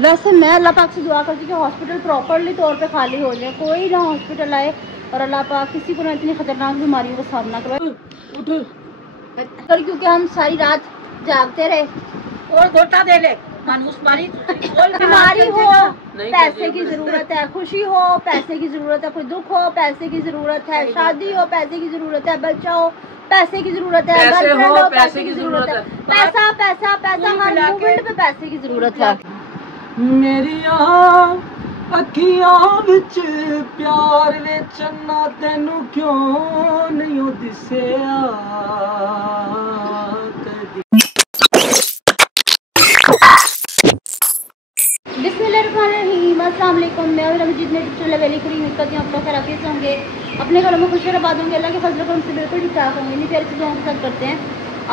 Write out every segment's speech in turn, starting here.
वैसे मैं अल्लाह पाक से दुआ करती हूँ कि हॉस्पिटल प्रॉपरली तौर पे खाली हो जाए, कोई ना हॉस्पिटल आए और अल्लाह पाक किसी को ना इतनी खतरनाक बीमारियों का सामना करवाए। क्योंकि हम सारी रात जागते रहे और गोटा दे ले बीमारी हो, पैसे की जरूरत है, खुशी हो पैसे की जरूरत है, कोई दुख हो पैसे की जरूरत है, शादी हो पैसे की जरूरत है, बच्चा हो पैसे की जरूरत है, गर्लफ्रेंड हो पैसे की जरूरत है, पैसा पैसा पैसा हर मोमेंट पे पैसे की जरूरत है। मेरी अखियां विच प्यार वेचना तेनू क्यों नहीं दिसिया बिस्मिल्लाहिर्रहमानिर्रहीम, अस्सलाम वालेकुम। मैं और मजीद में टीचर लेवल करीम करती हूँ। आप लोग खैरियत से होंगे, अपने घरों में खुश आबाद होंगे, अल्लाह के फजल करम से बिल्कुल ठीक ठाक होंगे। इन्हीं प्यारे से दुआओं के साथ करते हैं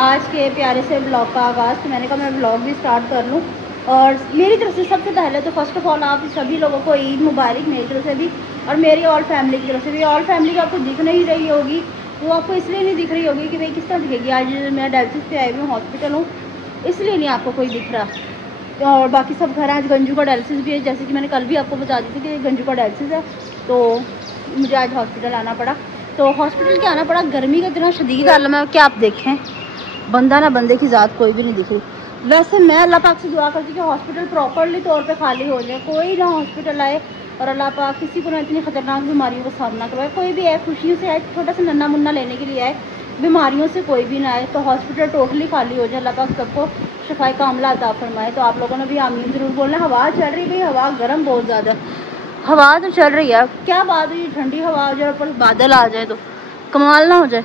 आज के प्यारे से ब्लॉग का आगाज़। तो मैंने कहा मैं ब्लॉग भी स्टार्ट कर लूँ और मेरी तरफ से सबसे पहले तो फर्स्ट ऑफ ऑल आप सभी लोगों को ईद मुबारक मेरी तरफ से भी और मेरी ऑल फैमिली की तरफ से भी। ऑल फैमिली को आपको दिख नहीं रही होगी, वो आपको इसलिए नहीं दिख रही होगी कि भाई किस तरह दिखेगी। आज मैं डायलिसिस पे आई हुई हॉस्पिटल हूँ, इसलिए नहीं आपको कोई दिख रहा। और बाकी सब घर आज गंजू का डायलिसिस भी है, जैसे कि मैंने कल भी आपको बता दी थी कि गंजू का डायलिसिस है, तो मुझे आज हॉस्पिटल आना पड़ा। तो हॉस्पिटल क्या आना पड़ा, गर्मी का इतना शदीद आलम है कि आप देखें बंदा ना बंदे की ज़ात कोई भी नहीं दिख रही। वैसे मैं अल्लाह पाक से दुआ करती हूँ कि हॉस्पिटल प्रॉपरली तौर पे खाली हो जाए, कोई ना हॉस्पिटल आए और अल्लाह पाक किसी को ना इतनी खतरनाक बीमारियों का सामना करवाए। कोई भी आए खुशियों से आए, छोटा सा नन्ना मुन्ना लेने के लिए आए, बीमारियों से कोई भी ना आए। तो हॉस्पिटल टोटली खाली हो जाए, अल्लाह पाक सबको शफाई कामला अता फरमाए। तो आप लोगों ने भी आमीन ज़रूर बोलना। हवा चल रही भाई, हवा गर्म बहुत ज़्यादा, हवा तो चल रही है, क्या बात हुई, ठंडी हवा हो जाए, ऊपर बादल आ जाए तो कमाल ना हो जाए।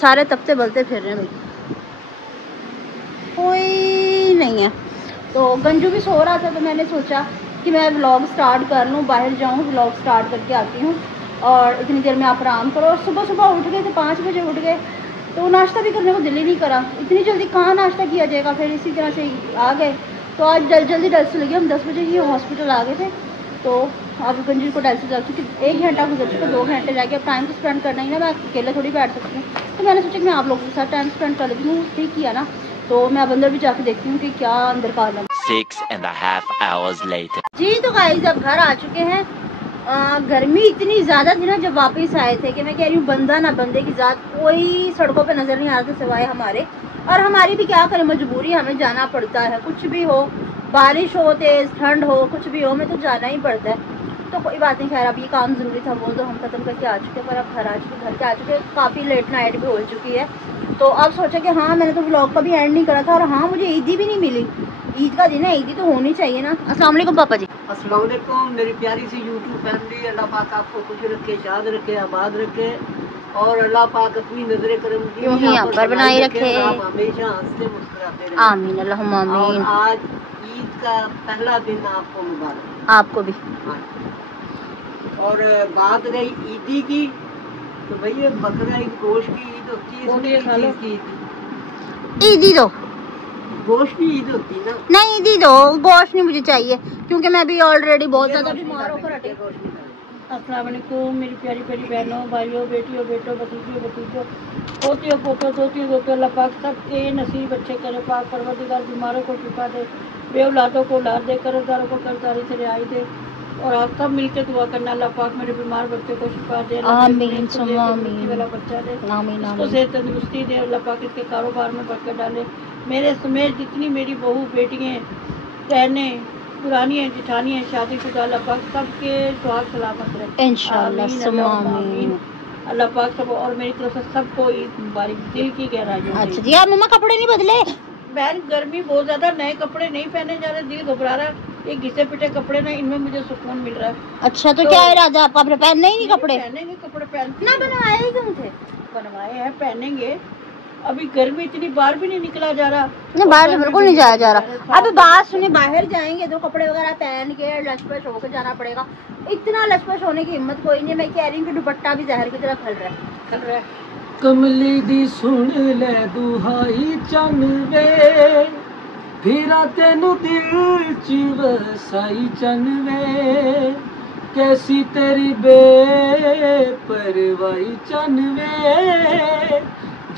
सारे तपते बलते फिर रहे हैं भाई, कोई नहीं है। तो गंजू भी सो रहा था, तो मैंने सोचा कि मैं व्लॉग स्टार्ट कर लूँ, बाहर जाऊँ, व्लॉग स्टार्ट करके आती हूँ और इतनी देर में आप आराम करो। और सुबह सुबह उठ गए थे, 5 बजे उठ गए, तो नाश्ता भी करने को दिल ही नहीं करा। इतनी जल्दी कहाँ नाश्ता किया जाएगा, फिर इसी तरह से आ गए। तो आज जल्दी डायलिसिस लगी, हम 10 बजे ही हॉस्पिटल आ गए थे। तो अब गंजी को डायलिसिस लग चुकी, 1 घंटा गुजर चुका, 2 घंटे रह गए। अब टाइम तो स्पेंड करना ही ना, मैं अकेले थोड़ी बैठ सकती हूँ। तो मैंने सोचा कि मैं आप लोगों के साथ टाइम स्पेंड कर लेती हूँ, ठीक किया ना। तो मैं अब अंदर भी जाके देखती हूँ कि क्या अंदर का आलम। 6.5 hours later. जी तो गाइस अब घर आ चुके हैं। गर्मी इतनी ज़्यादा थी ना जब वापस आए थे कि मैं कह रही हूँ बंदा ना बंदे की ज़ात कोई सड़कों पे नज़र नहीं आ रहा सिवाय हमारे। और हमारी भी क्या करें, मजबूरी, हमें जाना पड़ता है। कुछ भी हो, बारिश हो, तेज़ ठंड हो, कुछ भी हो, हमें तो जाना ही पड़ता है। तो कोई बात नहीं, खैर अब ये काम ज़रूरी था वो तो हम ख़त्म करके आ चुके हैं। पर अब घर के आ चुके, काफ़ी लेट नाइट भी हो चुकी है। तो अब सोचा कि हाँ मैंने तो व्लॉग का भी एंड नहीं करा था, और हाँ मुझे ईदी भी नहीं मिली। ईद का दिन है, ईदी तो होनी चाहिए ना। अस्सलाम वालेकुम पापा जी। अस्सलाम वालेकुम मेरी प्यारी सी यूट्यूब फैमिली। अल्लाह पाक आपको खुश रखे, शाद रखे, आबाद रखे और अल्लाह पाक अपनी नजरे करम यहाँ पर बनाए रखे, आप हमेशा हंसते मुस्कुराते रहे। आमीन अल्लाहुम्मा आमीन। और आज ईद का पहला दिन आपको मुबारक। आपको भी। और बात रही ईदी की, तो भैया बकरा एक गोश्त की ईद होती है, इसमें की ईदी दो, गोश्त की ईद होती ना। नहीं ईदी दो, गोश्त नहीं मुझे चाहिए क्योंकि मैं भी ऑलरेडी बहुत ज्यादा बीमार होकर हटी। अस्सलाम वालेकुम मेरी प्यारी प्यारी बहनों, भाइयों, बेटियों, बेटों, भतीजों, पोतियों, पोतों, दोतियों, दोतों, अल्लाह पाक सबके नसीब अच्छे करे। पाक परवरदिगार बीमारों को शिफा दे, बेऔलादों को औलाद दे, कर्जदारों को कर्जदारी से रिहाई दे। और आप सब मिलकर दुआ करना, अल्लाह पाक मेरे बीमार बच्चे को शिफा दे, आमीन सुम्मा आमीन, वाला बच्चा दे, आमीन उसको सेहत तंदुरुस्ती दे, अल्लाह पाक इसके कारोबार में बरकत डाले। मेरे समेत जितनी मेरी बहू बेटियाँ, बहनें, पुरानी हैं, जिठानी हैं, शादीशुदा, अल्लाह पाक सबके सुहाग सलामत रहे इंशाअल्लाह सुम्मा आमीन। अल्लाह पाक सब और मेरी तरफ से सबको ईद मुबारक, दिल की गहराइयों। अच्छा जी, आप मम्मा कपड़े नहीं बदले? बहन गर्मी बहुत ज्यादा, नए कपड़े नहीं पहने जा रहे, दिल घबरा रहा है। ये घिसे पिटे कपड़े ना, इनमें मुझे सुकून मिल रहा है। अच्छा तो क्या इरादा आपका, अपने पहनने ही नहीं कपड़े? पहनेंगे कपड़े, पहन ना बनवाए ही क्यों थे? बनवाए हैं, पहनेंगे। अभी गर्मी इतनी, बाहर भी नहीं निकला जा रहा। नहीं बाहर तो बिल्कुल नहीं जाया जा रहा। अब बात सुनिए, बाहर जाएंगे तो कपड़े वगैरह पहन के लचपच होकर जाना पड़ेगा। इतना लचपच होने की हिम्मत कोई नहीं। मैं कह रही हूँ कि दुपट्टा भी जहर की तरह खल रहा है। कमली दी सुन ले दुहाई चन वे, फिरा तेनू दिल च वसाई चन वे, कैसी तेरी बेपरवाही चन वे,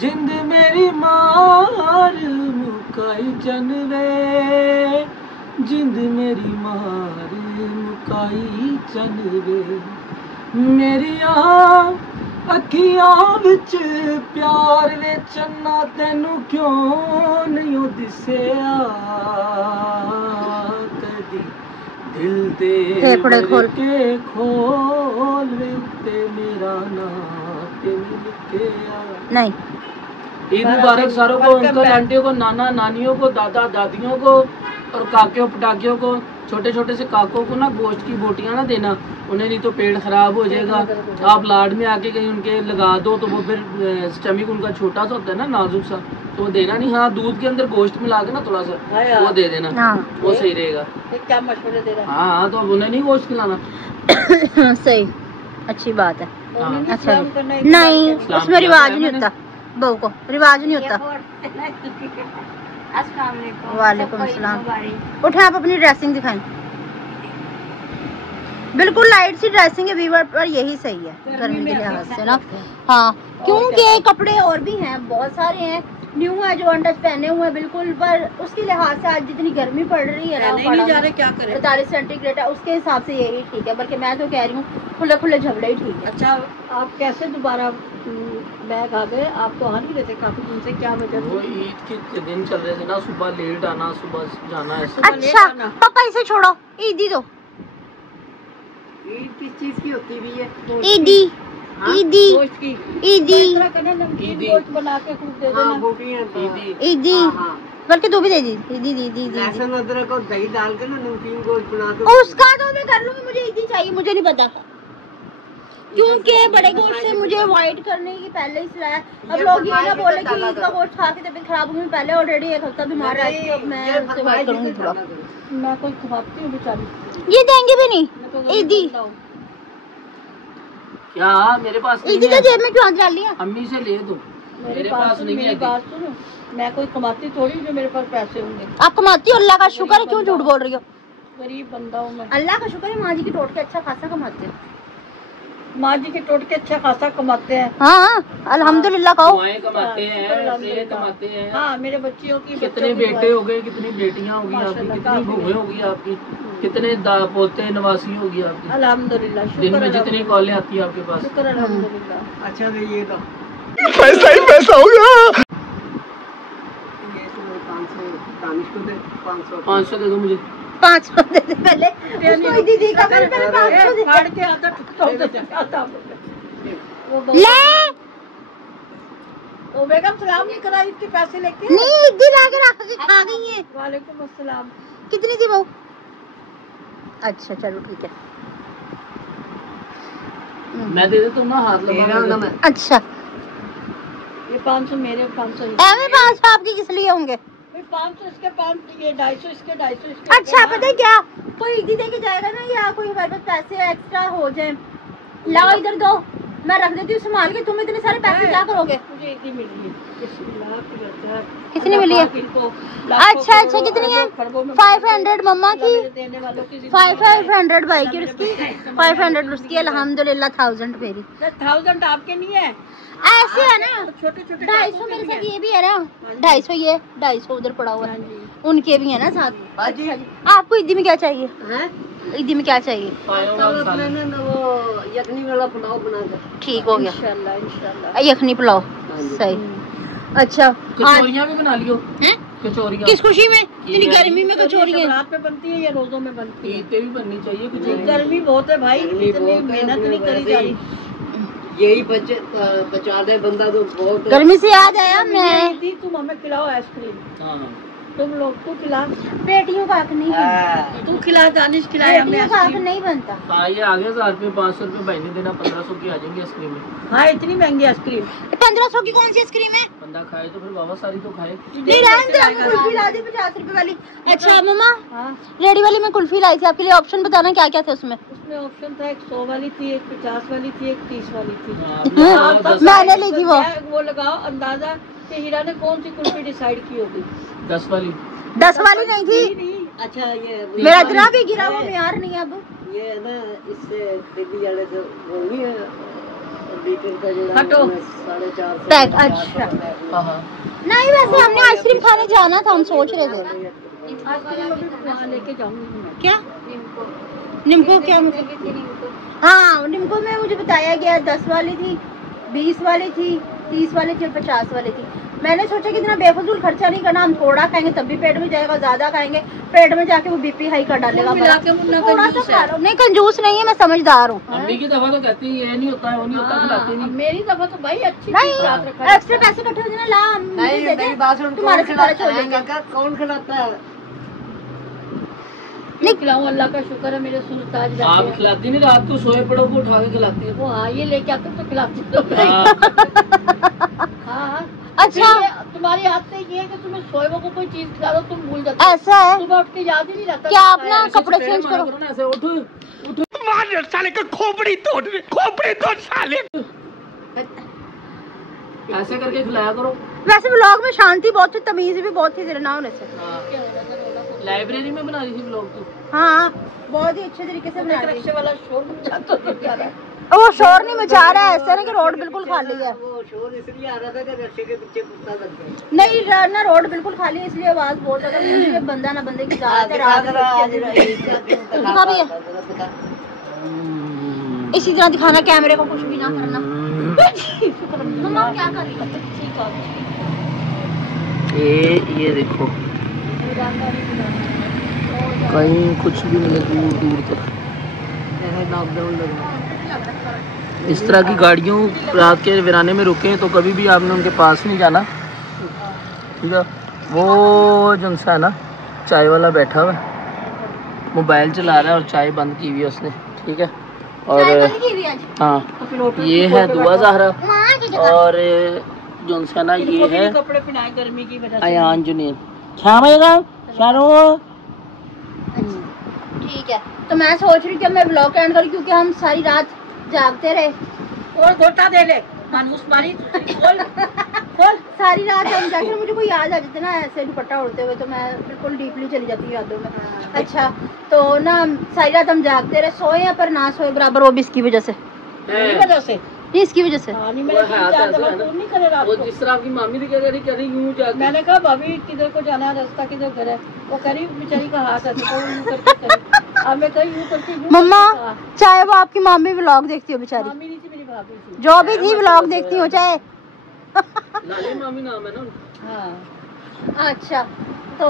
जिंद मेरी मार मुकाई चन वे, जिंद मेरी मार मुकाई चल वे मेरिया अखियां विच प्यार वे चन्ना तेनू क्यों नहीं दिसिया कदी दिल दे फेफड़े खोल के खोल वे ते मेरा नाम ते लिखिया। नहीं ईद मुबारक सारों को, अंकल आंटियों को, नाना नानियों को, दादा दादियों को और काकियों पटाकियों को। छोटे छोटे से काकों को ना गोश्त की बोटियां ना देना, उन्हें नहीं तो पेट खराब हो जाएगा। आप लाड में आके कहीं उनके लगा दो तो वो फिर स्टमक उनका छोटा सा होता है ना, नाजुक सा, तो वो देना नहीं। हाँ, दूध के अंदर गोश्त मिला के ना थोड़ा सा वो दे देना, वो सही रहेगा। क्या मशवरे दे रहा है? हाँ, तो अब उन्हें नहीं गोश्त खिलाना। सही, अच्छी बात है। अच्छा इस्लाम करना है, नहीं, इस्लाम उसमें किया रिवाज था नहीं मैंने। होता, बहू को रिवाज नहीं होता। वालेकुम अस्सलाम। उठे, आप अपनी ड्रेसिंग दिखाएं। बिल्कुल लाइट सी ड्रेसिंग है वीवर पर, यही सही है गर्मी के लिहाज से ना। हाँ, क्योंकि कपड़े और भी हैं, बहुत सारे हैं न्यू है जो अंडर पहने हुए हैं बिल्कुल, पर उसके लिहाज से आज जितनी गर्मी पड़ रही है ना, नहीं जा रहे, क्या करें? 45 सेंटीग्रेड है, उसके हिसाब से यही ठीक है। बल्कि मैं तो कह रही हूँ खुले खुले झगड़े ही ठीक है। अच्छा, आप कैसे दोबारा बैग आ गए? आप तो आ नहीं रहे थे काफी दिन से, क्या वजह वो थी? ईद के दिन चल रहे थे ना, सुबह लेट आना, सुबह जाना ऐसे। अच्छा पापा इसे छोड़ो, ईदी दो, ईद किस चीज की होती भी है? ईदी ईदी गोश्त की ईदी इस तरह का ना नमकीन ईदी। गोश्त बना के खूब दे हाँ, देना। बोटियां ईदी। ईदी, हाँ, हाँ। बल्कि तू भी दे दी ईदी दी दी दी। लहसुन अदरक और दही डाल के ना नमकीन गोश्त बना के उसका तो मैं कर लूंगी, मुझे ईदी चाहिए, मुझे नहीं पता क्योंकि बड़े गोश्त से मुझे अवॉइड करने की पहले ही सलाह है। अब लोग ये ना बोले कि ईद का गोश्त खा के तबीयत खराब होगी, पहले ऑलरेडी एक हफ्ता बीमार रहती हूँ, अब मैं उससे अवॉइड करूंगी थोड़ा। मैं कोई खवाती हूँ बेचारी, ये देंगे भी नहीं मैं तो गरीब ईदी। बंदा हूँ। क्या मेरे पास नहीं ईदी का है, जेब में क्यों हाथ डाल लिया? अम्मी से ले दो, मेरे पास नहीं मेरी है। बात सुनो, मैं कोई कमाती थोड़ी जो मेरे पास पैसे होंगे। आप कमाती हो, अल्लाह का शुक्र है, क्यों झूठ बोल रही हो? गरीब बंदा हूँ मैं। अल्लाह का शुक्र है, माँ जी की टोट के अच्छा खासा कमाते हो। माँ जी के टोट के अच्छा खासा कमाते हैं। हाँ अल्हम्दुलिल्लाह कहो। दुआएं कमाते हैं, प्रेयर कमाते हैं। हाँ, मेरे बच्चियों की कितने बेटे हो गए, कितनी बेटियां होगी आपकी, माशाल्लाह, कितनी काफी। बहुएं होगी आपकी, कितने पोते नवासी होगी आपकी, अल्हम्दुलिल्लाह, दिन शुक्र में जितनी कॉलें आती है आपके पास। शुक्र अल्हम्दुलिल्लाह। अच्छा तो ये तो पैसा ही पैसा होगा। ये तो 500 दानिश को दे, 500 500 दे दो मुझे। 500 दे दे पहले, उसको दीदी का पहले 500 दे। फाड़ के आता टुकड़ा हो जाता है। वो बहुत- ले वो बेगम सलाम नहीं करा, इसके पैसे लेके। नहीं, ईदी ला के रख के खा गई है। वालेकुम अस्सलाम। कितनी थी वो? अच्छा चलो ठीक है। मैं दे देता हूँ ना, हाथ तेरा लगा ना मैं अच्छा, ये 500 मेरे, 500 एवं 500 आपके किस लिए होंगे? 500 इसके, 500 ये 250 इसके, 250 इसके। अच्छा पता है क्या, कोई ईदी दे के जाएगा ना, या कोई हमारे पास पैसे एक्स्ट्रा हो जाए, लाओ इधर दो, मैं रख देती हूँ संभाल के, तुम इतने सारे पैसे क्या करोगे? मुझे इतनी मिली है। कितनी मिली है? अच्छा अच्छा, कितनी है? 500 मम्मा की, देने वालों की 500 भाई की, उसकी 500 उसकी, अल्हम्दुलिल्लाह 1000 मेरी। 1000 आपके नहीं है, ऐसे है ना, छोटे छोटे 250 मेरे साथ ये भी है ना, 250 ये, 250 उधर पड़ा हुआ है, उनके भी है ना साथ। बाजी आपको ईदी में क्या चाहिए? हैं? ईदी में क्या चाहिए? तब अपने ने वो यखनी वाला पुलाव बना कर ठीक हो गया, इंशाल्लाह इंशाल्लाह। यखनी पुलाव सही। अच्छा कचौरियाँ भी बना लियो, हैं? कचौरियाँ किस खुशी में? इतनी गर्मी में कचौरियाँ? रात में बनती है या रोजों में बनती है? ईद पे भी बननी चाहिए कचौरियाँ। गर्मी बहुत है भाई, गर्मी इतनी बहुत है, मेहनत फिर नहीं करी वैसे जा ही रही। यही बचा दे बंदा तो बहुत गर्मी से याद आया, मैं दी तुम हमें खिलाओ आइसक्रीम, हाँ, तुम लोग तू खिला, बेटियों का हक नहीं बनता, हाँ। तू खिला, दानिश खिलाए हमें बेटियों का हक आइसक्रीम। नहीं बनता। हाँ, ये आ गया 1000 रुपये, 500 रुपये भाई ने देना, 1500 की आ जाएंगी आइसक्रीम में। हाँ, इतनी महंगी आइसक्रीम 1500 की कौन सी आइसक्रीम है? बंदा खाए तो फिर बाबा सारी तो खाए। नहीं रहने दे, हमको कुल्फी ला दी 50 रुपए वाली। अच्छा मम्मा, हाँ, रेडी वाली मैं कुल्फी लाई थी आपके लिए, ऑप्शन बताना क्या क्या थे उसमें? उसमें ऑप्शन था, एक 100 वाली थी, एक 50 वाली थी, एक 30 वाली थी। हाँ, आप सब मैंने ली थी वो। वो लगाओ अंदाजा कि हीरा ने कौन सी कुल्फी डिसाइड की होगी। 10 वाली। 10 वाली नहीं थी, अच्छा ये मेरा इतना भी गिरा वो यार नहीं अब। ये है ना इससे दिल्ली वाले से वो नहीं है लीटर का जो हटो। 450 पैक, अच्छा। हाँ हाँ, नहीं वैसे हमने आइसक्रीम खाने जाना था, हम सोच रहे थे। आज के लिए भी वहाँ लेके जाऊंगी मैं। क्या निम्को क्या मतलब? हाँ निम्को में मुझे बताया गया 10 वाली थी, 20 वाली थी, 30 वाली थी और 50 वाली थी। मैंने सोचा कि इतना बेफजूल खर्चा नहीं करना, हम थोड़ा खाएंगे तब भी पेट में जाएगा, ज्यादा खाएंगे पेट में जाके वो बीपी हाई कर डालेगा। थोड़ा सा खा लो। नहीं कंजूस नहीं है, मैं समझदार हूँ। मम्मी की दफा तो कहती है ये नहीं होता है वो नहीं होता, खिलाती नहीं। मेरी दफा तो भाई अच्छी नहीं एक्स्ट्रा पैसे इकट्ठे हो जाए ला नहीं मेरी बात सुन, तुम्हारे कौन से खिलाता है काका, कौन खिलाता है? नहीं खिलाऊं, अल्लाह का शुक्र है मेरे सुल्तान आप खिलाती नहीं, रात को सोए पड़ो को उठा के खिलाती है वो। हाँ ये लेके आते तो खिलाती तो हाँ। अच्छा तुम्हारी हाथ से ये है कि तुम्हें सोए को कोई चीज खिला दो तुम भूल जाते हो। ऐसा है सुबह उठ के याद ही नहीं रहता। क्या आप ना कपड़े चेंज करो ना, ऐसे उठ उठ मार साले का खोपड़ी तोड़ साले। ऐसे करके खिलाया करो। वैसे व्लॉग में शांति बहुत थी, तमीज भी बहुत थी तेरे ना होने से। लाइब्रेरी में बना रही थी व्लॉग तो। हाँ बहुत ही अच्छे तरीके से बना रही रिक्शे वाला शोर मचा तो नहीं जा रहा है। है। वो शोर नहीं मचा रहा है, ऐसा है कि रोड बिल्कुल खाली है। वो शोर इसलिए आ रहा था कि रस्से के पीछे कुत्ता लग गया। नहीं ना रोड बिल्कुल खाली है इसलिए आवाज बहुत ज्यादा मुझे बंदा ना बंदे की ज्यादा है रात दिखा भैया, इसी तरह दिखाना, कैमरे को कुछ भी ना करना। मम्मा क्या कर रही है? ये देखो कहीं कुछ भी नहीं है दूर दूर तक। लॉकडाउन लगा, इस तरह की गाड़ियों रात के वीराने में रुके तो कभी भी आपने उनके पास नहीं जाना, ठीक है। वो जो है ना चाय वाला बैठा हुआ है, मोबाइल चला रहा है और चाय बंद की हुई है उसने, ठीक है। और हाँ ये है दुआ ज़हरा और जो है ना ये है कपड़े पहनाए गर्मी की वजह से। अयान जुनीद। क्या बनेगा शारो? ठीक है तो मैं सोच रही थी मैं ब्लॉग एंड करूँ क्योंकि हम सारी रात जागते रहे। और गोटा दे ले मानूस मारी खोल खोल। सारी रात हम जाके मुझे कोई याद आ जाते ना ऐसे दुपट्टा उड़ते हुए तो मैं बिल्कुल डीपली चली जाती हूँ यादों में। अच्छा तो ना सारी रात हम जागते रहे, सोए या पर ना सोए बराबर, वो भी इसकी वजह से, वजह से इसकी वजह से। हाँ, नहीं मैंने वो है, 3-4 ऐसा दफा है ना। फोन नहीं करे रात वो को। जिस तरह आपकी मामी थी कह रही यूं जाके मैंने कहा भाभी किधर को जाना है, रास्ता किधर घर है? वो कह रही बेचारी का हाथ ऐसे तो यूं करके करी। अब मैं कही यूं करके यूं मम्मा करके कहा। चाहे वो आपकी मामी व्लॉग देखती हो बेचारी, मामी नहीं थी मेरी भाभी थी। जो भी थी व्लॉग देखती हो चाहे। लाली मामी नाम है ना उनका। हाँ अच्छा तो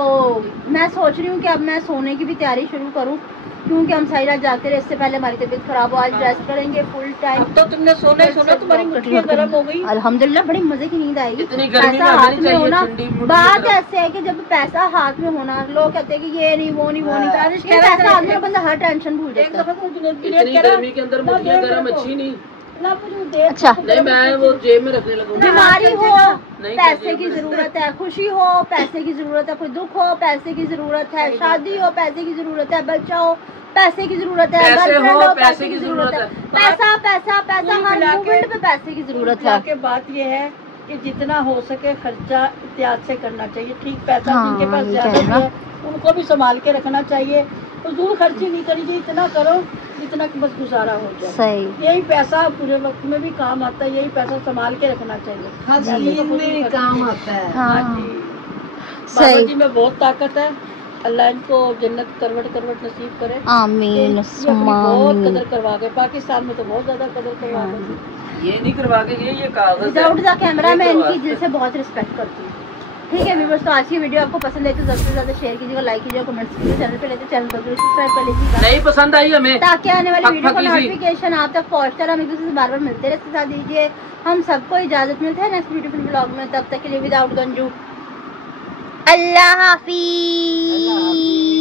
मैं सोच रही हूँ कि अब मैं सोने की भी तैयारी शुरू करूँ क्योंकि हम सारी रात जागते रहे, इससे पहले हमारी तबीयत खराब हो। आज रेस्ट करेंगे फुल टाइम। अब तो तुमने सोना ही सोना, तुम्हारी मुट्ठियाँ गर्म हो गई। अल्हम्दुलिल्लाह बड़ी मजे की नींद आएगी। इतनी गर्मी पैसा में हाथ हमें में चाहिए होना, ठंडी मुट्ठी बात गर्म। ऐसे है कि जब पैसा हाथ में होना, लोग कहते हैं कि ये नहीं वो नहीं वो नहीं, बारिश ये कह रहा पैसा हाथ में बंदा हर टेंशन भूल एक जाता है। दफा तो जुनेद की इतनी कह रहा, गर्मी के अंदर ना मुठियाँ देख गरम मेरे को। अच्छी नहीं। ना मुझे देख अच्छा। नहीं मैं वो जेब में रखने लगूंगा। बीमारी हो नहीं, पैसे जेब की में जरूरत है, खुशी हो पैसे की जरूरत है, कोई दुख हो पैसे की जरूरत है, शादी हो पैसे की जरूरत है, बच्चा हो पैसे की जरूरत है, पैसे गर्लफ्रेंड हो, हो पैसे की जरूरत है। पैसा पैसा पैसा कुल हर मिला के- मूवमेंट पे पैसे की जरूरत कुल है। के बात ये है कि जितना हो सके खर्चा एहतियात से करना चाहिए। ठीक पैसा हाँ, जिनके पास ये ज्यादा तो है ना। है उनको भी संभाल के रखना चाहिए। फजूल खर्ची नहीं करी चाहिए, इतना करो जितना कि बस गुजारा हो जाए। सही यही पैसा पूरे वक्त में भी काम आता है, यही पैसा संभाल के रखना चाहिए। हर चीज में काम आता है। हाँ हाँ जी, बाबा सही जी में बहुत ताकत है। अल्लाह इनको जन्नत करवट करवट नसीब करे। आमीन ये अपनी सुम्मा बहुत आमीन। कदर करवा गए, पाकिस्तान में तो बहुत ज्यादा कदर करवा गए। ये नहीं करवा के गए, ये कागज है। विदाउट द कैमरा मैं ये इनकी करवा- दिल से बहुत रिस्पेक्ट करती हूँ। ठीक है व्यूअर्स, तो आज की वीडियो आपको पसंद है तो ज़्यादा से ज़्यादा शेयर कीजिएगा, लाइक कीजिएगा, कमेंट्स कीजिएगा, चैनल पे लेते चैनल को जरूर सब्सक्राइब कर लीजिएगा नहीं पसंद आई हमें ताकि आने वाली वीडियो का फकी सी। नोटिफिकेशन आप तक पहुंचता रहे। हम एक दूसरे से बार बार मिलते रहे, साथ दीजिए। हम सबको इजाजत मिलती है नेक्स्ट ब्यूटीफुल ब्लॉग में, तब तक के लिए विदाउट गंजू अल्लाह हाफिज़।